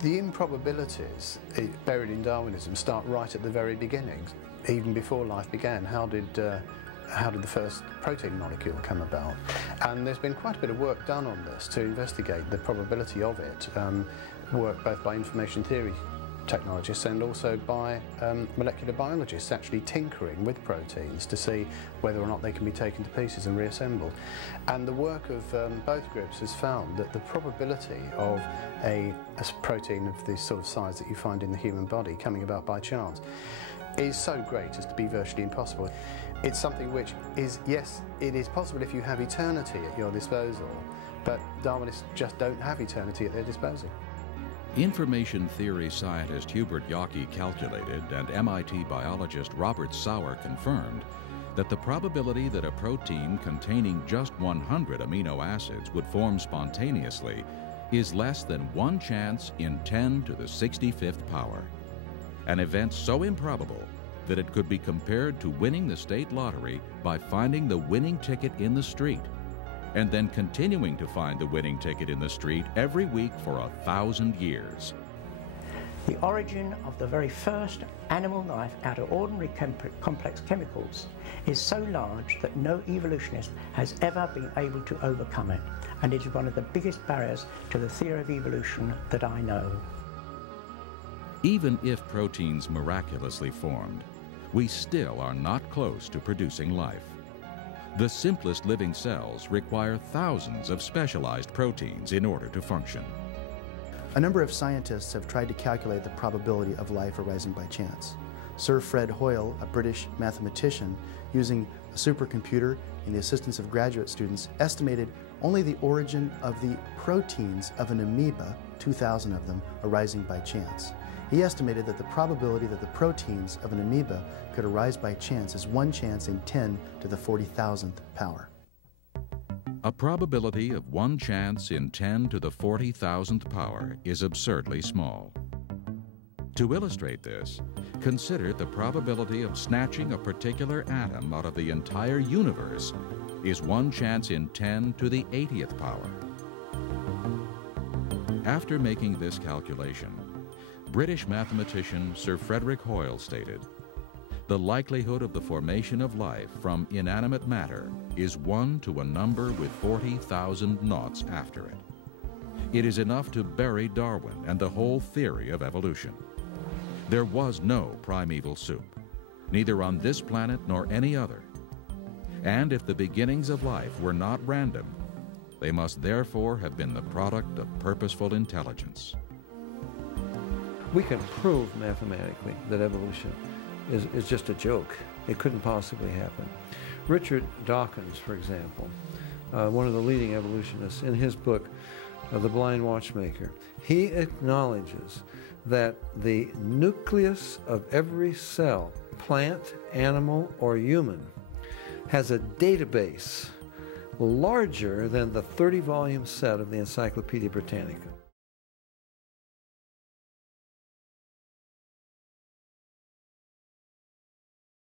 The improbabilities buried in Darwinism start right at the very beginnings. Even before life began, how did the first protein molecule come about? And there's been quite a bit of work done on this to investigate the probability of it, work both by information theory technologists and also by molecular biologists actually tinkering with proteins to see whether or not they can be taken to pieces and reassembled. And the work of both groups has found that the probability of a protein of the sort of size that you find in the human body coming about by chance is so great as to be virtually impossible. It's something which is, yes, it is possible if you have eternity at your disposal, but Darwinists just don't have eternity at their disposal. Information theory scientist Hubert Yockey calculated, and MIT biologist Robert Sauer confirmed, that the probability that a protein containing just 100 amino acids would form spontaneously is less than 1 chance in 10 to the 65th power. An event so improbable that it could be compared to winning the state lottery by finding the winning ticket in the street, and then continuing to find the winning ticket in the street every week for 1,000 years. The origin of the very first animal life out of ordinary complex chemicals is so large that no evolutionist has ever been able to overcome it, and it is one of the biggest barriers to the theory of evolution that I know. Even if proteins miraculously formed, we still are not close to producing life. The simplest living cells require thousands of specialized proteins in order to function. A number of scientists have tried to calculate the probability of life arising by chance. Sir Fred Hoyle, a British mathematician, using a supercomputer and the assistance of graduate students, estimated only the origin of the proteins of an amoeba, 2,000 of them, arising by chance. He estimated that the probability that the proteins of an amoeba could arise by chance is 1 chance in 10 to the 40,000th power. A probability of 1 chance in 10 to the 40,000th power is absurdly small. To illustrate this, consider the probability of snatching a particular atom out of the entire universe is 1 chance in 10 to the 80th power. After making this calculation, British mathematician Sir Frederick Hoyle stated, "The likelihood of the formation of life from inanimate matter is 1 to a number with 40,000 noughts after it. It is enough to bury Darwin and the whole theory of evolution. There was no primeval soup, neither on this planet nor any other. And if the beginnings of life were not random, they must therefore have been the product of purposeful intelligence." We can prove mathematically that evolution is just a joke. It couldn't possibly happen. Richard Dawkins, for example, one of the leading evolutionists, in his book, The Blind Watchmaker, he acknowledges that the nucleus of every cell, plant, animal, or human, has a database larger than the 30-volume set of the Encyclopedia Britannica.